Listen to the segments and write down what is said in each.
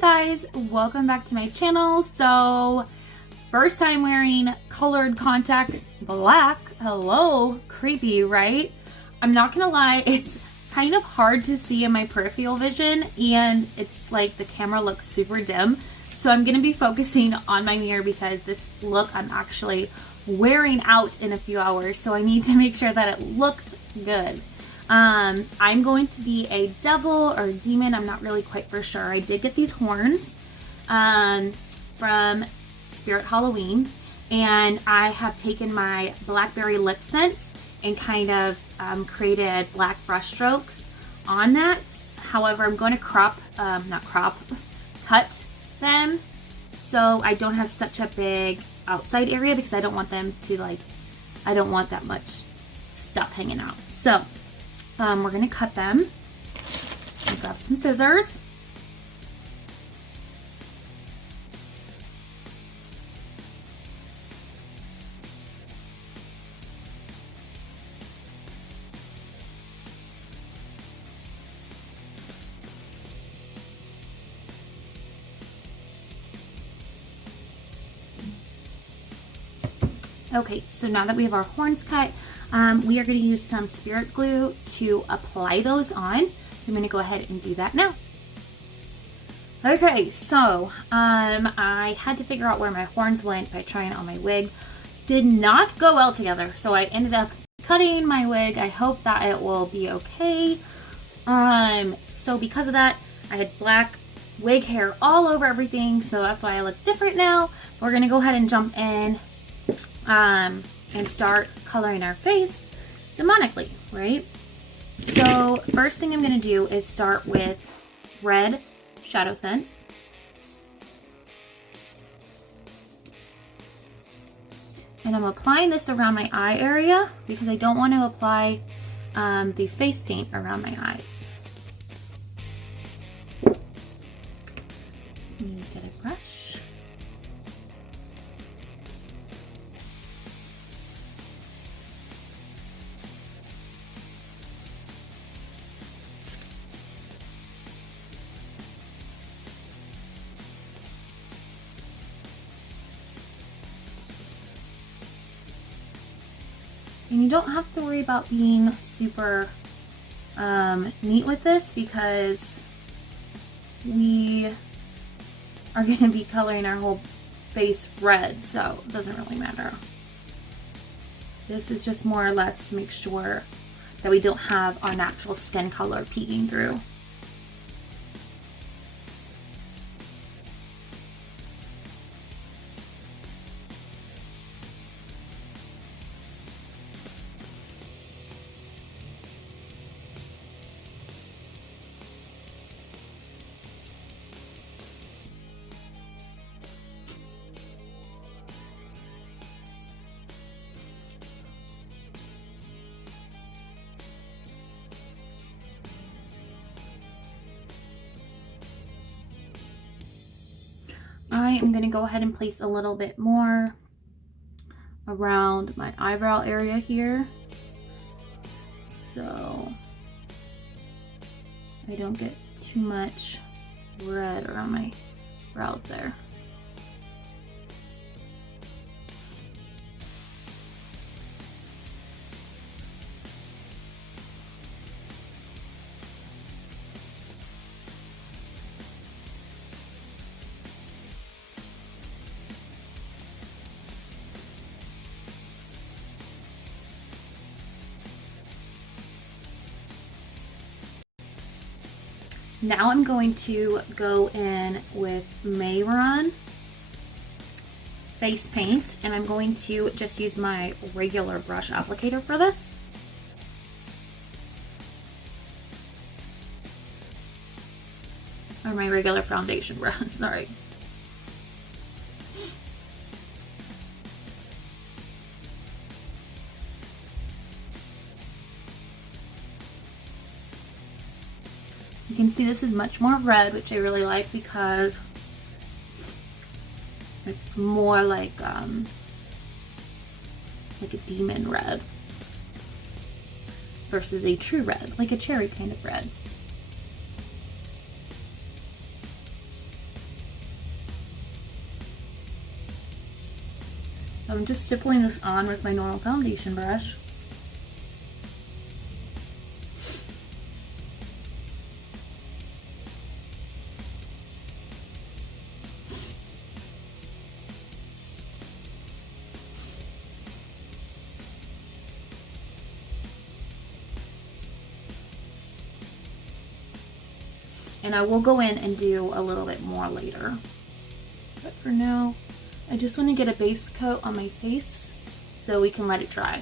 guys, welcome back to my channel. So first time wearing colored contacts, black. Hello, creepy, right? I'm not gonna lie, it's kind of hard to see in my peripheral vision and it's like the camera looks super dim. So I'm gonna be focusing on my mirror because this look I'm actually wearing out in a few hours. So I need to make sure that it looks good. I'm going to be a devil or a demon. I'm not really quite for sure. I did get these horns from Spirit Halloween, and I have taken my blackberry lip scents and kind of created black brush strokes on that. However, I'm going to cut them so I don't have such a big outside area because I don't want them to I don't want that much stuff hanging out. So we're gonna cut them. I'll grab some scissors. Okay, so now that we have our horns cut, we are going to use some spirit glue to apply those on. So I'm going to go ahead and do that now. Okay, so I had to figure out where my horns went by trying on my wig. Did not go well together, so I ended up cutting my wig. I hope that it will be okay. So because of that, I had black wig hair all over everything, so that's why I look different now. We're going to go ahead and jump in and start coloring our face demonically, right? So first thing I'm going to do is start with red Shadow Sense. And I'm applying this around my eye area because I don't want to apply the face paint around my eyes. Let me get a brush. And you don't have to worry about being super neat with this because we are going to be coloring our whole face red, so it doesn't really matter. This is just more or less to make sure that we don't have our natural skin color peeking through. I am going to go ahead and place a little bit more around my eyebrow area here, so I don't get too much red around my brows there. Now I'm going to go in with Mehron face paint, and I'm going to just use my regular brush applicator for this. Or my regular foundation brush, sorry. You can see this is much more red, which I really like because it's more like a demon red versus a true red, like a cherry kind of red. I'm just stippling this on with my normal foundation brush. And I will go in and do a little bit more later. But for now, I just want to get a base coat on my face so we can let it dry.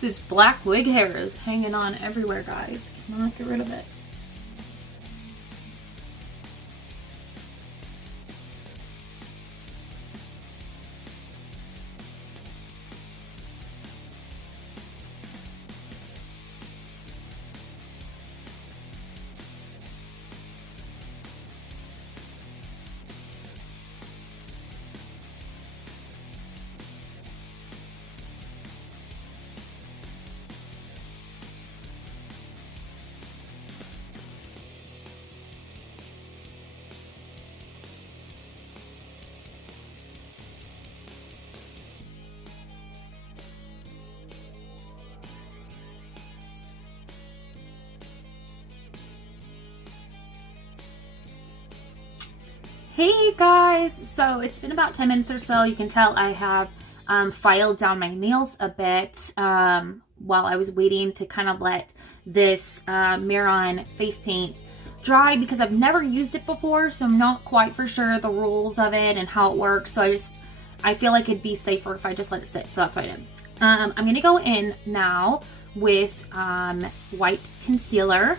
This black wig hair is hanging on everywhere, guys. Cannot get rid of it. Hey guys, so it's been about 10 minutes or so. You can tell I have filed down my nails a bit while I was waiting to kind of let this Mehron face paint dry, because I've never used it before, so I'm not quite for sure the rules of it and how it works. So I feel like it'd be safer if I just let it sit, so that's what I did. I'm gonna go in now with white concealer.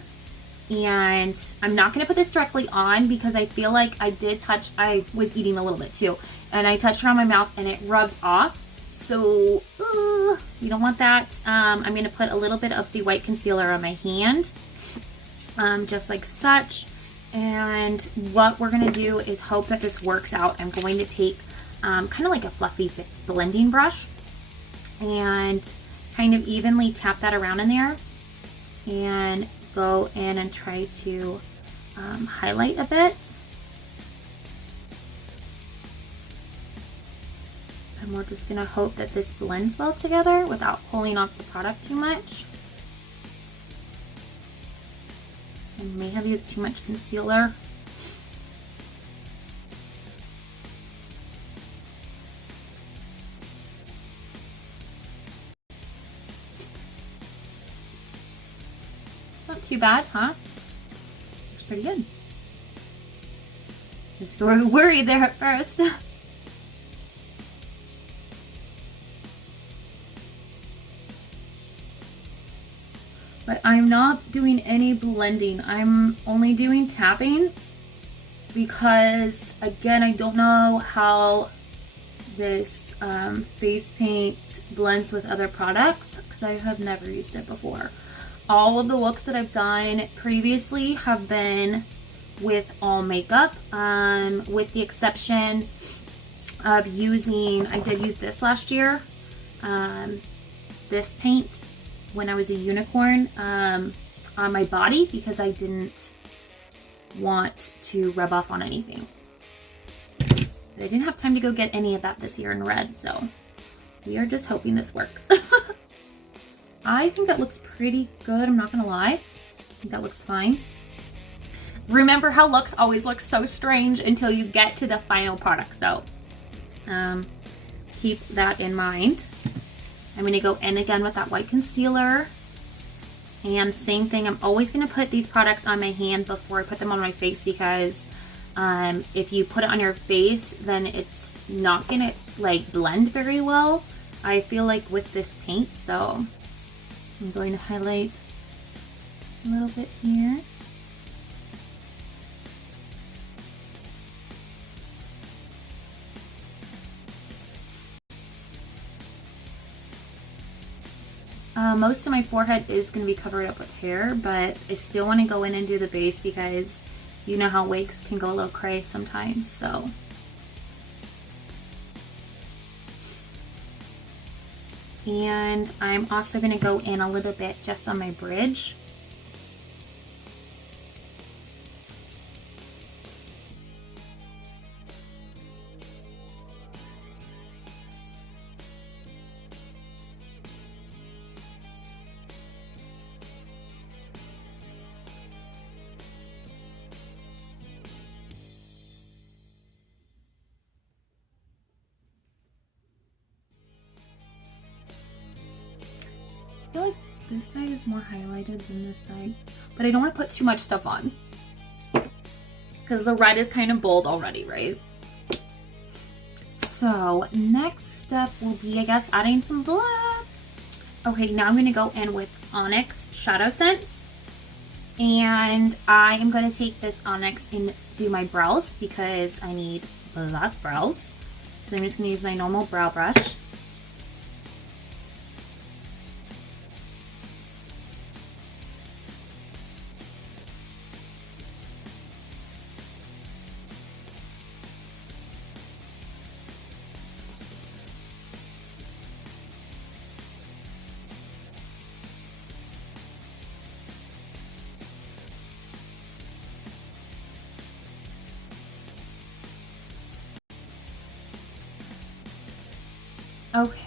And I'm not going to put this directly on because I feel like I was eating a little bit too, and I touched around my mouth and it rubbed off. So you don't want that. I'm going to put a little bit of the white concealer on my hand, just like such. And what we're going to do is hope that this works out. I'm going to take kind of like a fluffy blending brush and kind of evenly tap that around in there and go in and try to highlight a bit. And we're just gonna hope that this blends well together without pulling off the product too much. I may have used too much concealer. Not too bad, huh? Looks pretty good. Just worried there at first. But I'm not doing any blending. I'm only doing tapping because, again, I don't know how this face paint blends with other products because I have never used it before. All of the looks that I've done previously have been with all makeup, with the exception of I did use this last year, this paint when I was a unicorn on my body because I didn't want to rub off on anything. But I didn't have time to go get any of that this year in red, so we are just hoping this works. I think that looks pretty good, I'm not gonna lie. I think that looks fine. Remember how looks always look so strange until you get to the final product, so keep that in mind. I'm gonna go in again with that white concealer. And same thing, I'm always gonna put these products on my hand before I put them on my face because if you put it on your face, then it's not gonna like blend very well, I feel like, with this paint. So I'm going to highlight a little bit here. Most of my forehead is going to be covered up with hair, but I still want to go in and do the base because you know how wigs can go a little cray sometimes, so. And I'm also going to go in a little bit just on my bridge. I feel like this side is more highlighted than this side, but I don't want to put too much stuff on because the red is kind of bold already, right? So next step will be, I guess, adding some black. Okay, now I'm going to go in with Onyx Shadow Sense, and I am going to take this Onyx and do my brows because I need black brows. So I'm just going to use my normal brow brush. Okay.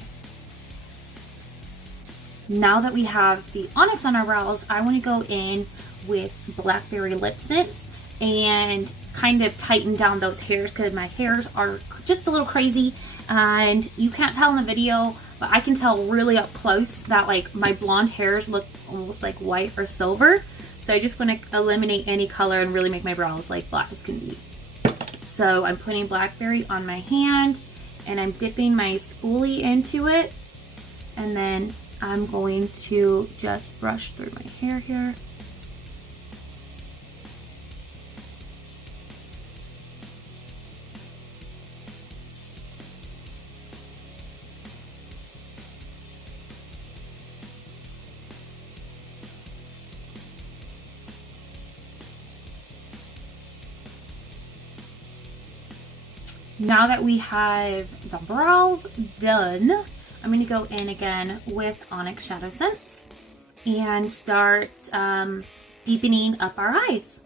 Now that we have the Onyx on our brows, I want to go in with Blackberry Lip Sense and kind of tighten down those hairs because my hairs are just a little crazy, and you can't tell in the video, but I can tell really up close that like my blonde hairs look almost like white or silver. So I just want to eliminate any color and really make my brows like black as can be. So I'm putting Blackberry on my hand and I'm dipping my spoolie into it, and then I'm going to just brush through my hair here. Now that we have the brows done, I'm going to go in again with Onyx Shadow Sense and start deepening up our eyes.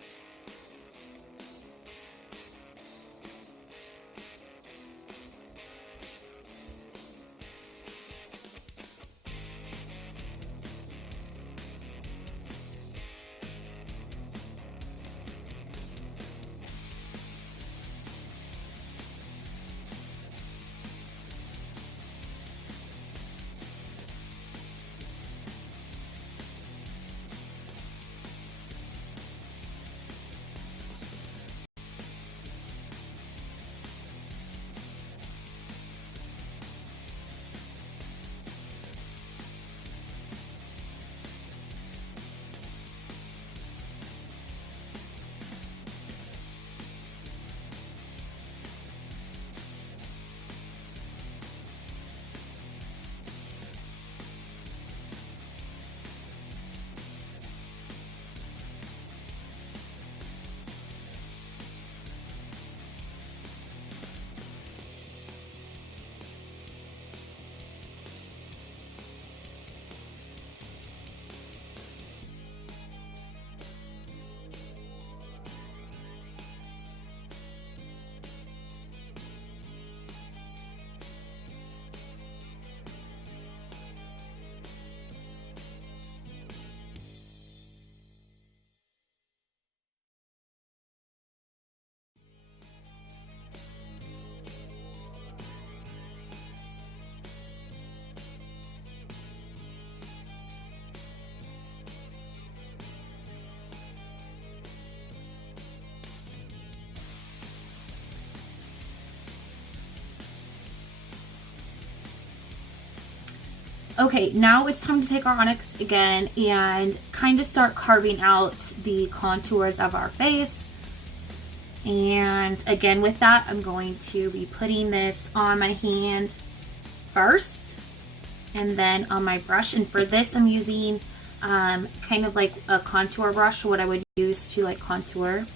Okay, now it's time to take our Onyx again and kind of start carving out the contours of our face. And again, with that, I'm going to be putting this on my hand first. and then on my brush. And for this, I'm using kind of like a contour brush, what I would use to like contour.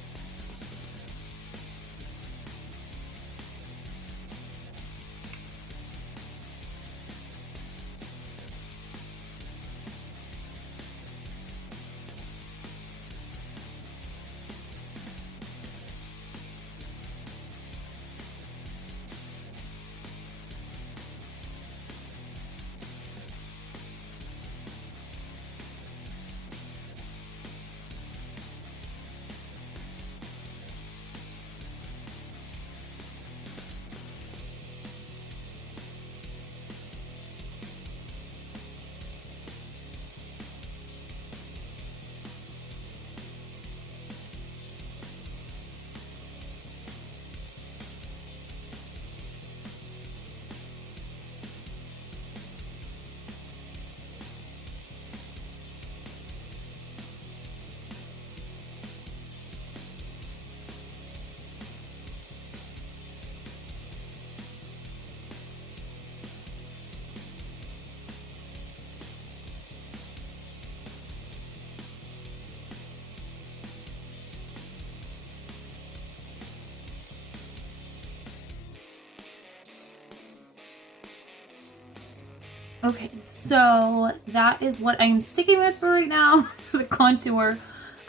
Okay, so that is what I'm sticking with for right now, the contour.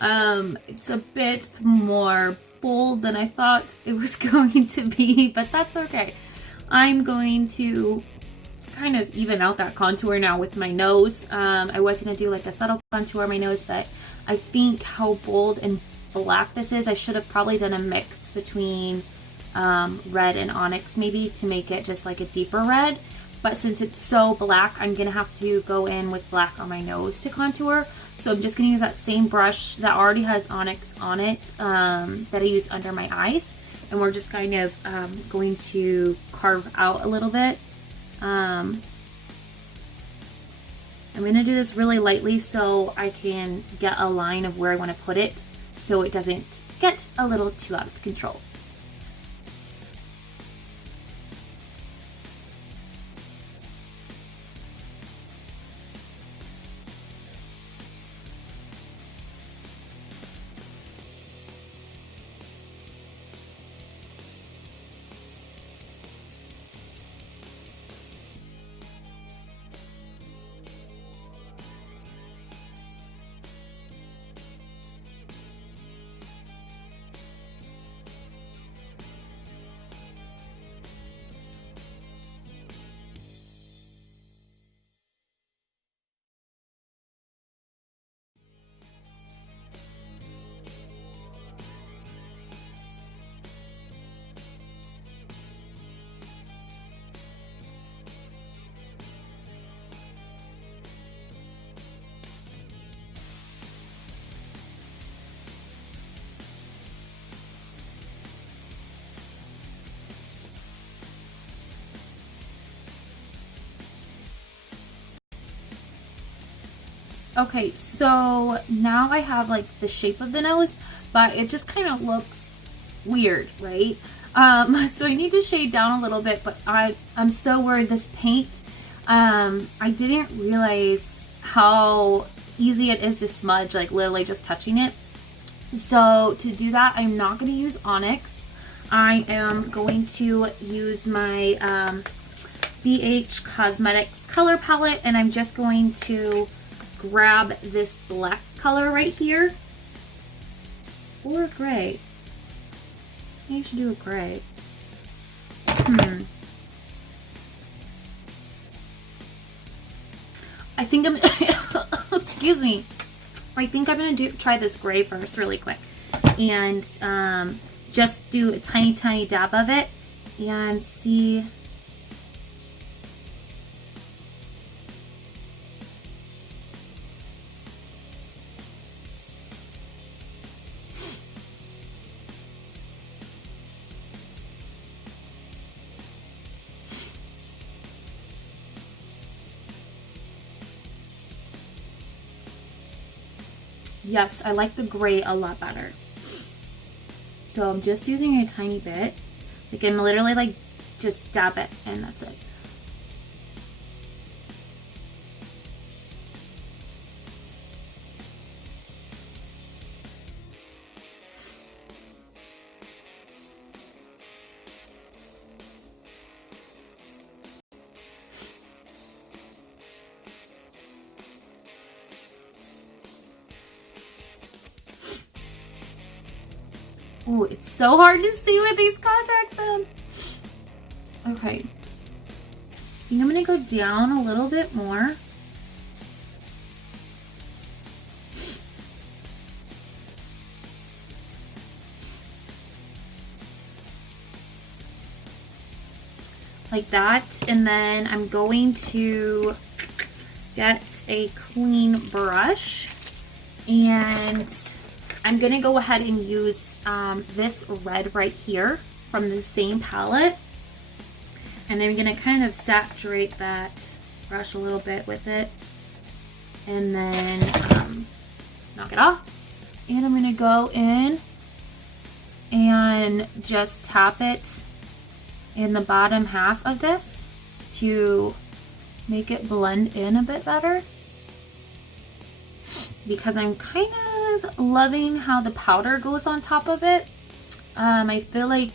It's a bit more bold than I thought it was going to be, but that's okay. I'm going to kind of even out that contour now with my nose. I was going to do like a subtle contour on my nose, but I think how bold and black this is, I should have probably done a mix between red and onyx maybe to make it just like a deeper red. But since it's so black, I'm going to have to go in with black on my nose to contour. So I'm just going to use that same brush that already has onyx on it that I used under my eyes. And we're just kind of going to carve out a little bit. I'm going to do this really lightly so I can get a line of where I want to put it so it doesn't get a little too out of control. Okay, so now I have like the shape of the nose, but it just kind of looks weird, right? So I need to shade down a little bit, but I'm so worried this paint, I didn't realize how easy it is to smudge, like literally just touching it. So to do that, I'm not going to use onyx. I am going to use my BH Cosmetics color palette, and I'm just going to grab this black color right here, or gray. I think I should do a gray. I think I'm excuse me. I think I'm gonna try this gray first really quick, and just do a tiny dab of it and see. Yes, I like the gray a lot better. So I'm just using a tiny bit. Like I'm literally like just dab it and that's it. Ooh, it's so hard to see with these contacts on. Okay. I think I'm gonna go down a little bit more. Like that. And then I'm going to get a clean brush, and I'm gonna go ahead and use this red right here from the same palette, and I'm gonna kind of saturate that brush a little bit with it, and then knock it off. And I'm gonna go in and just tap it in the bottom half of this to make it blend in a bit better, because I'm kind of loving how the powder goes on top of it. I feel like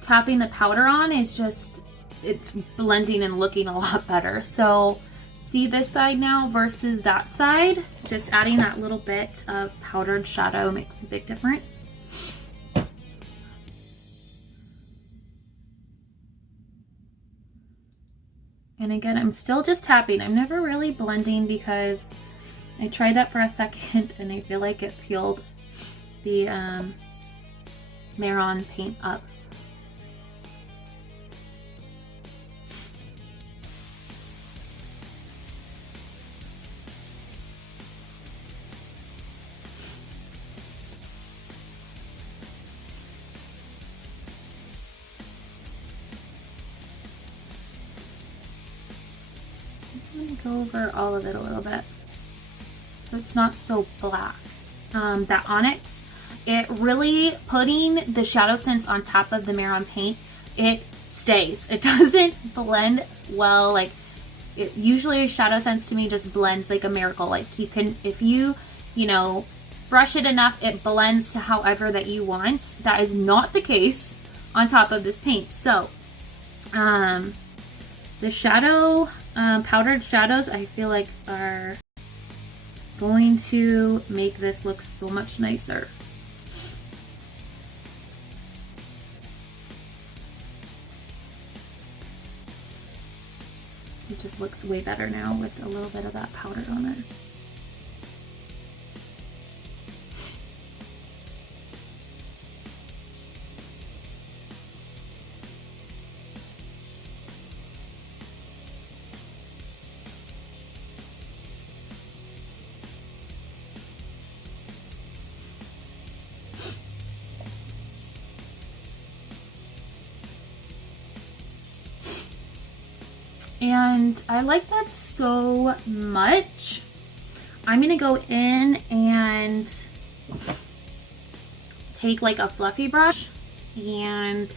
tapping the powder on is just, it's blending and looking a lot better. So see this side now versus that side, just adding that little bit of powdered shadow makes a big difference. And again, I'm still just tapping. I'm never really blending because I tried that for a second and I feel like it peeled the Mehron paint up. I'm gonna go over all of it a little bit so it's not so black. That onyx, it really, putting the Shadow Sense on top of the Mehron paint, it stays. It doesn't blend well. Like, it usually Shadow Sense to me just blends like a miracle. Like, you can, if you know, brush it enough, it blends to however that you want. That is not the case on top of this paint. So the shadow powdered shadows, I feel like, are going to make this look so much nicer. It just looks way better now with a little bit of that powder on it. And I like that so much. I'm gonna go in and take like a fluffy brush and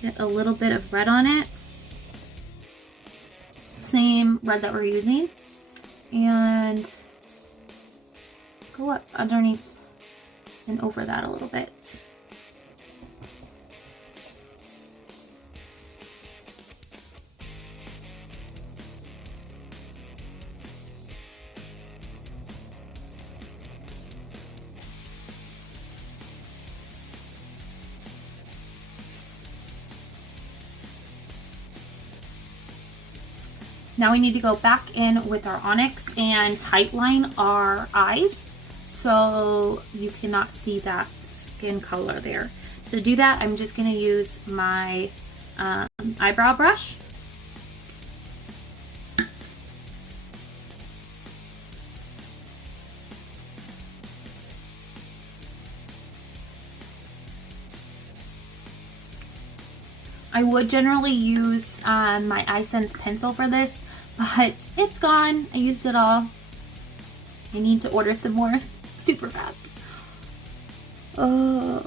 get a little bit of red on it. Same red that we're using. And go up underneath and over that a little bit. Now we need to go back in with our onyx and tightline our eyes so you cannot see that skin color there. To do that, I'm just going to use my eyebrow brush. I would generally use my iSense pencil for this, but it's gone. I used it all. I need to order some more super fast. Oh.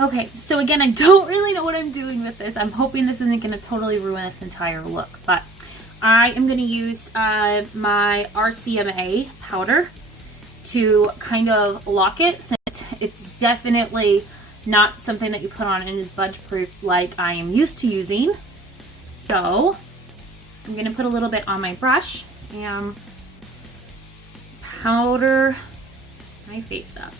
Okay, so again, I don't really know what I'm doing with this. I'm hoping this isn't going to totally ruin this entire look, but I am going to use my RCMA powder to kind of lock it, since it's definitely not something that you put on and is budge proof like I am used to using. So I'm going to put a little bit on my brush and powder my face up.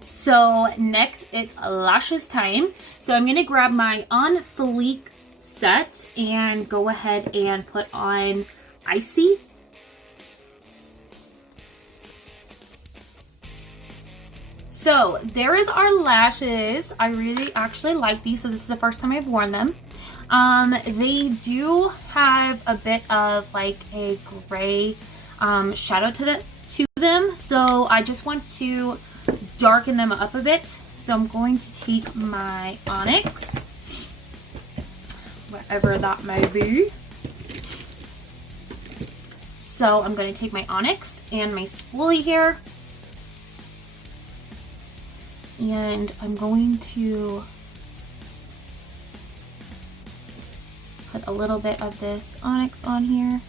So next it's lashes time. So I'm gonna grab my On Fleek set and go ahead and put on Icy. So there is our lashes. I really actually like these. So this is the first time I've worn them. They do have a bit of like a gray shadow to them. So I just want to darken them up a bit. So I'm going to take my Onyx, wherever that may be. So I'm going to take my Onyx and my spoolie here, and I'm going to put a little bit of this Onyx on here,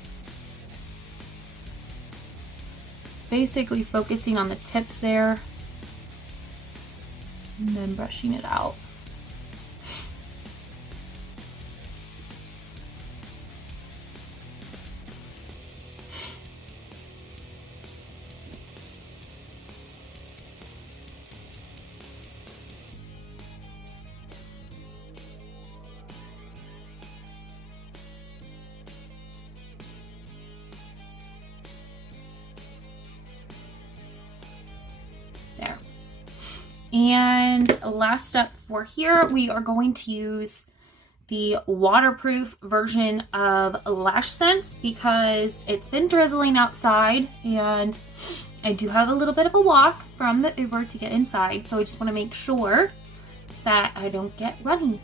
basically focusing on the tips there and then brushing it out. There. And last up for here, we are going to use the waterproof version of Lash Sense because it's been drizzling outside and I do have a little bit of a walk from the Uber to get inside. So I just want to make sure that I don't get runny.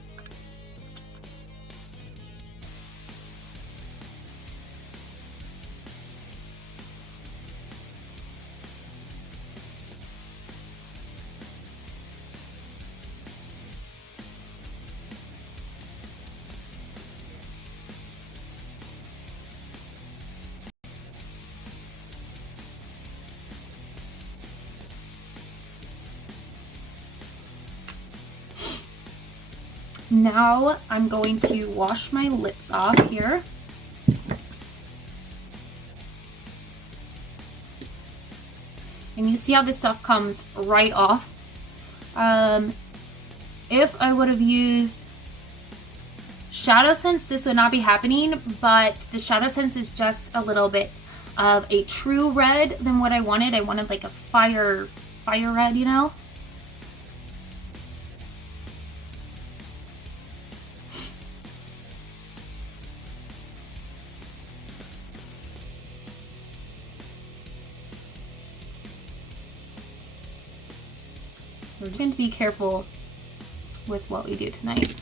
Now I'm going to wash my lips off here. And you see how this stuff comes right off. If I would have used Shadow Sense, this would not be happening, but the Shadow Sense is just a little bit of a true red than what I wanted. I wanted like a fire red, you know? We're just going to be careful with what we do tonight.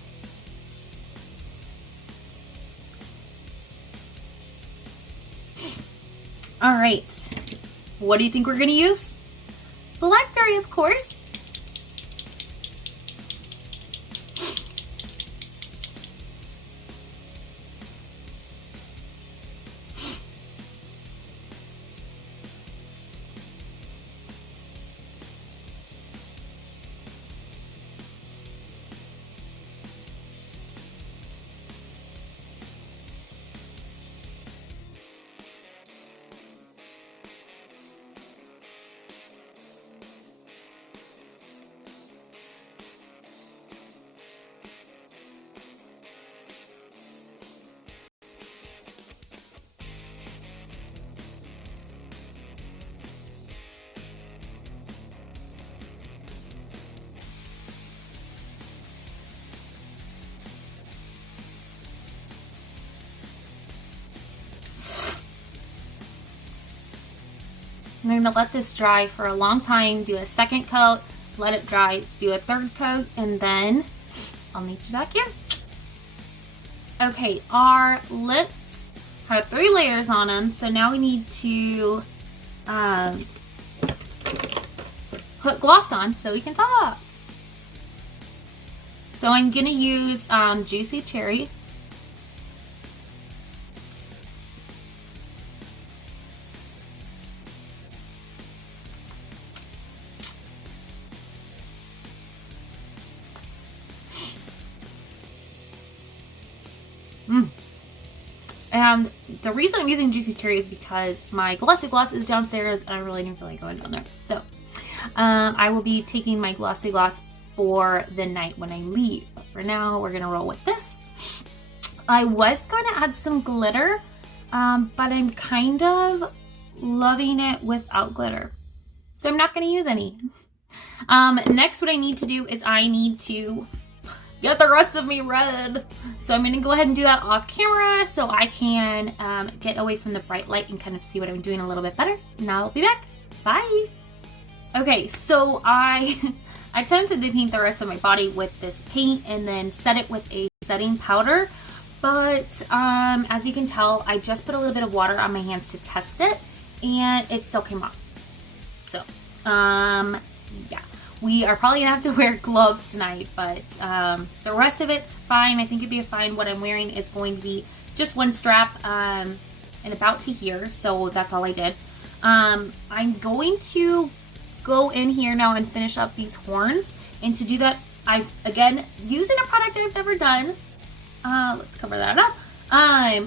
All right, what do you think we're going to use? Blackberry, of course. I'm going to let this dry for a long time, do a second coat, let it dry, do a third coat, and then I'll meet you back here. Okay, our lips have 3 layers on them, so now we need to put gloss on so we can talk. So I'm going to use Juicy Cherry. And the reason I'm using Juicy Cherry is because my Glossy Gloss is downstairs and I really didn't feel like going down there. So I will be taking my Glossy Gloss for the night when I leave. But for now, we're going to roll with this. I was going to add some glitter, but I'm kind of loving it without glitter. So I'm not going to use any. Next, what I need to do is I need to get the rest of me red. So I'm going to go ahead and do that off camera so I can get away from the bright light and kind of see what I'm doing a little bit better. And I'll be back. Bye. Okay, so I attempted to paint the rest of my body with this paint and then set it with a setting powder. But as you can tell, I just put a little bit of water on my hands to test it and it still came off. So, yeah. We are probably gonna have to wear gloves tonight, but the rest of it's fine. I think it'd be fine. What I'm wearing is going to be just one strap and about to here, so that's all I did. I'm going to go in here now and finish up these horns, and to do that, again, using a product I've never done. Let's cover that up.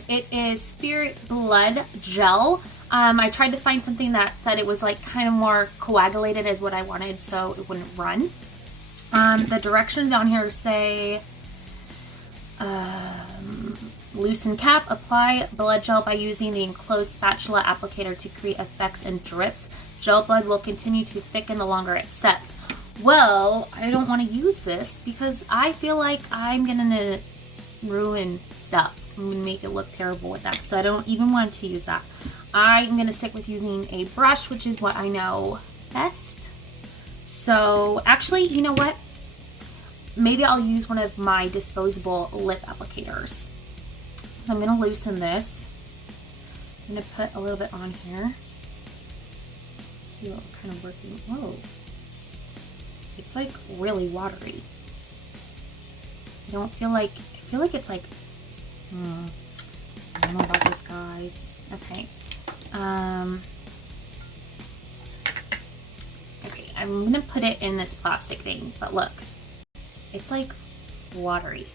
It is Spirit Blood Gel. I tried to find something that said it was like kind of more coagulated as what I wanted so it wouldn't run. The directions down here say loosen cap, apply blood gel by using the enclosed spatula applicator to create effects and drips. Gel blood will continue to thicken the longer it sets. Well, I don't want to use this because I feel like I'm gonna ruin stuff. I'm gonna make it look terrible with that, so I don't even want to use that. I'm gonna stick with using a brush, which is what I know best. So actually, you know what? Maybe I'll use one of my disposable lip applicators. So I'm gonna loosen this. I'm gonna put a little bit on here. Feel kind of working. Whoa. It's like really watery. I don't feel like, I feel like it's like, I don't know about this, guys. Okay. Okay, I'm gonna put it in this plastic thing, but look, it's like watery.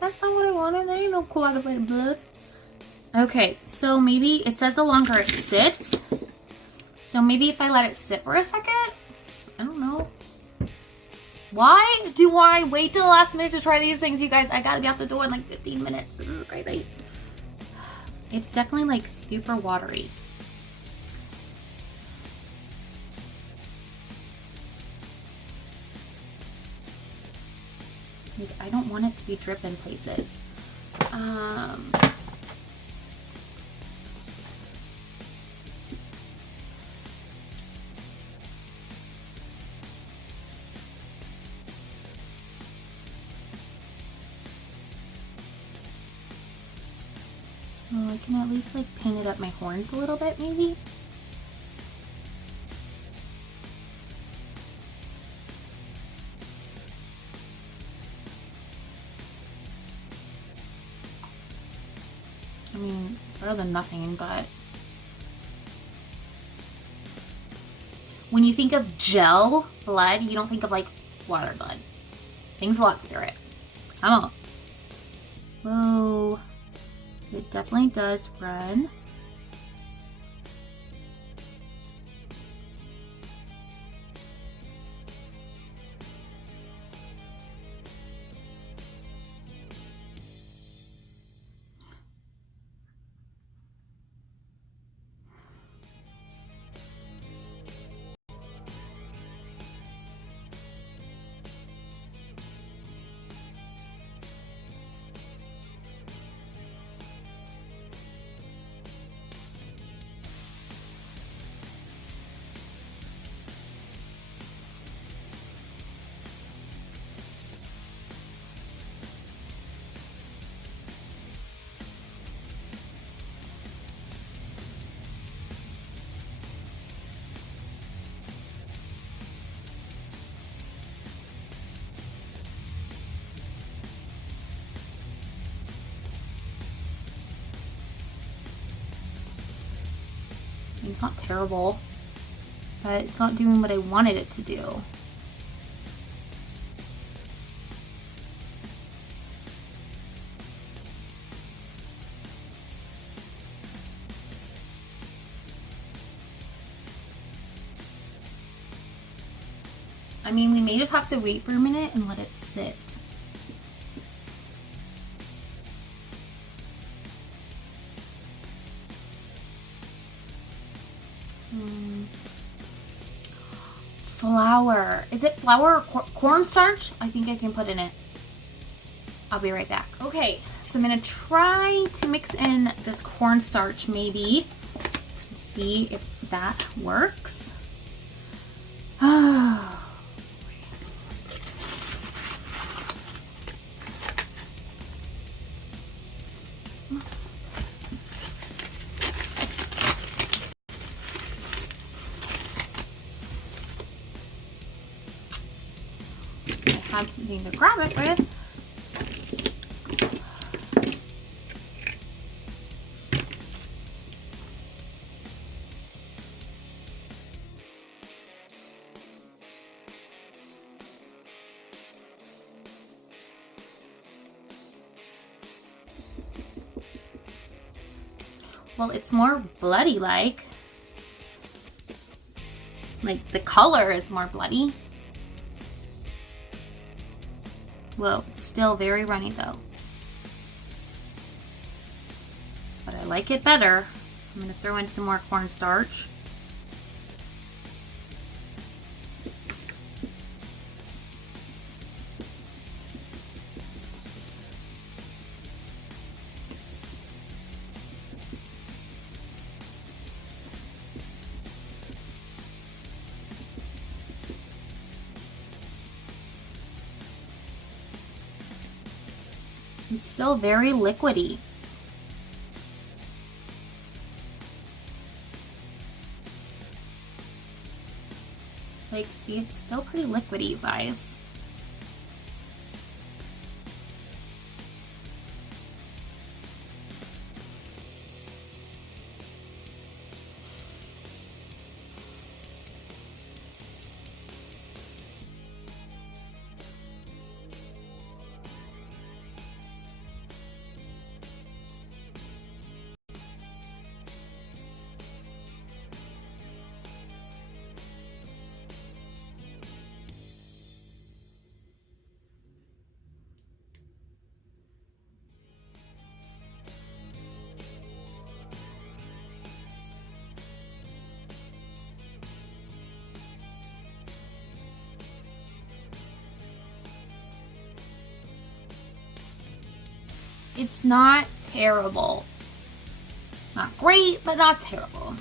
That's not what I wanted. There ain't no coagulated blood. Okay, so maybe it says the longer it sits. So maybe if I let it sit for a second, I don't know. Why do I wait till the last minute to try these things, you guys? I gotta be out the door in like 15 minutes. This is crazy. It's definitely like super watery. Like, I don't want it to be dripping places. I can at least like paint it up my horns a little bit, maybe. I mean, it's better than nothing, but when you think of gel blood, you don't think of like water blood. Thanks a lot, Spirit. Come on. Whoa. It definitely does run. It's not terrible, but it's not doing what I wanted it to do. I mean, we may just have to wait for a minute and let it sit. Flour. Is it flour or cornstarch? I think I can put in it. I'll be right back. Okay, so I'm gonna try to mix in this cornstarch maybe. See if that works. Have something to grab it with. Well, it's more bloody like the color is more bloody. Well, it's still very runny though. But I like it better. I'm gonna throw in some more cornstarch. It's still very liquidy. Like, see, it's still pretty liquidy, you guys. It's not terrible. Not great, but not terrible.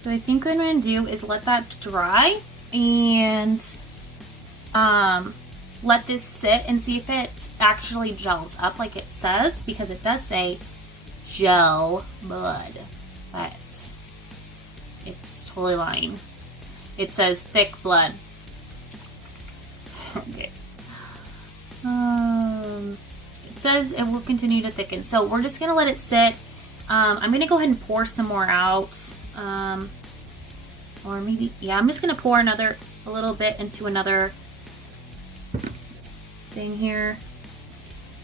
So I think what I'm going to do is let that dry and let this sit and see if it actually gels up like it says, because it does say gel blood, but it's totally lying. It says thick blood. Okay. It says it will continue to thicken. So we're just gonna let it sit. I'm gonna go ahead and pour some more out. Or maybe, yeah, I'm just gonna pour a little bit into another thing here.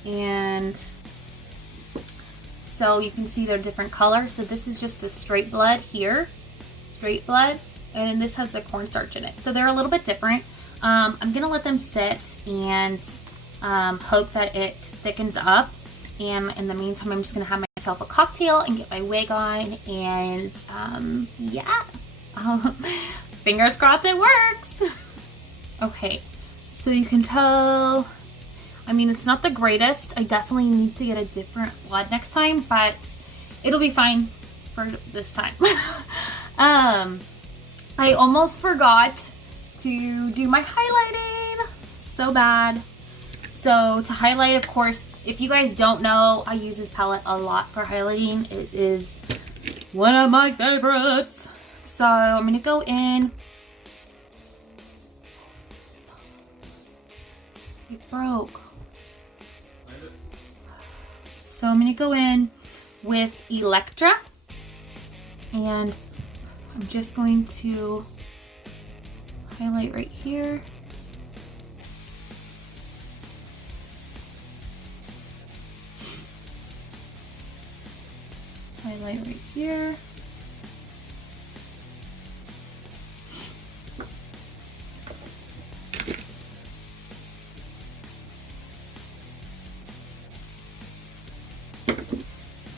And so you can see they're different colors. So this is just the straight blood here, straight blood, and this has the cornstarch in it. So they're a little bit different. I'm gonna let them sit and hope that it thickens up. And in the meantime, I'm just gonna have myself a cocktail and get my wig on, and yeah, fingers crossed it works. Okay, so you can tell, I mean, it's not the greatest. I definitely need to get a different blood next time, but it'll be fine for this time. I almost forgot to do my highlighting. So bad. So to highlight, of course, if you guys don't know, I use this palette a lot for highlighting. It is one of my favorites. So I'm gonna go in. It broke. So I'm gonna go in with Electra, and I'm just going to highlight right here. Highlight right here.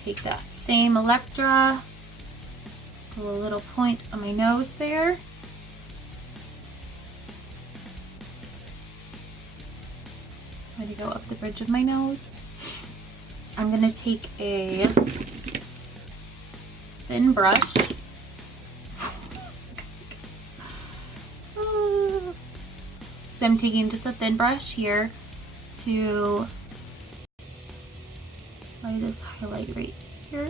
Take that same Electra, put a little point on my nose there. Let me go up the bridge of my nose. I'm gonna take a thin brush. So I'm taking just a thin brush here to apply this highlight right here.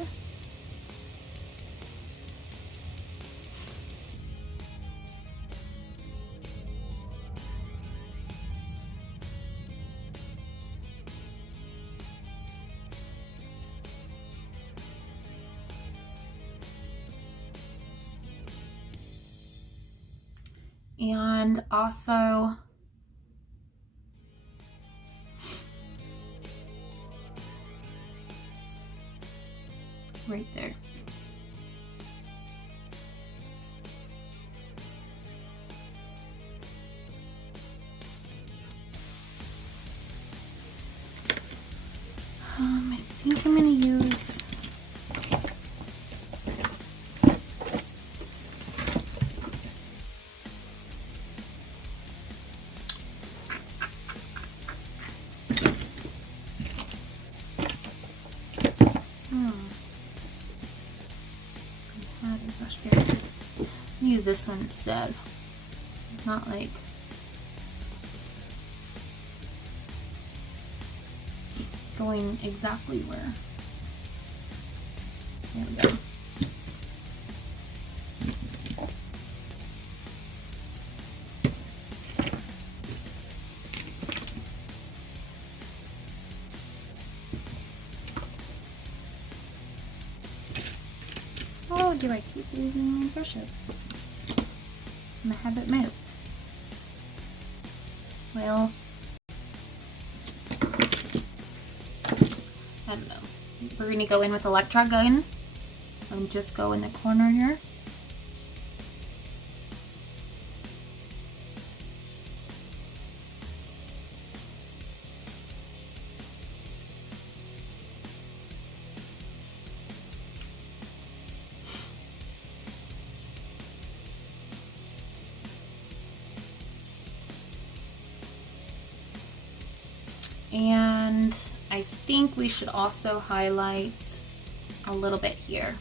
And also right there. I think I'm gonna use use this one instead. It's not like going exactly where. There we go. Oh, do I keep losing my brushes? My habit moved. Well, I don't know. We're gonna go in with Electra gun and just go in the corner here. And I think we should also highlight a little bit here.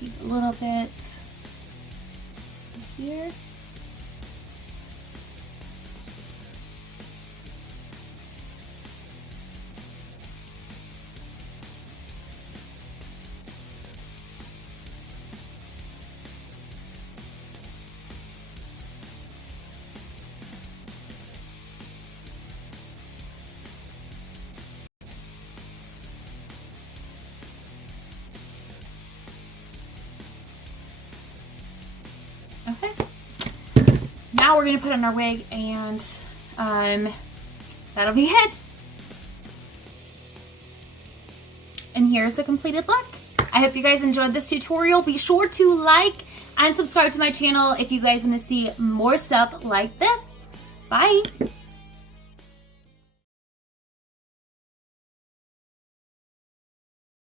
Keep a little bit here. Okay, now we're gonna put on our wig, and that'll be it. And here's the completed look. I hope you guys enjoyed this tutorial. Be sure to like and subscribe to my channel if you guys want to see more stuff like this. Bye.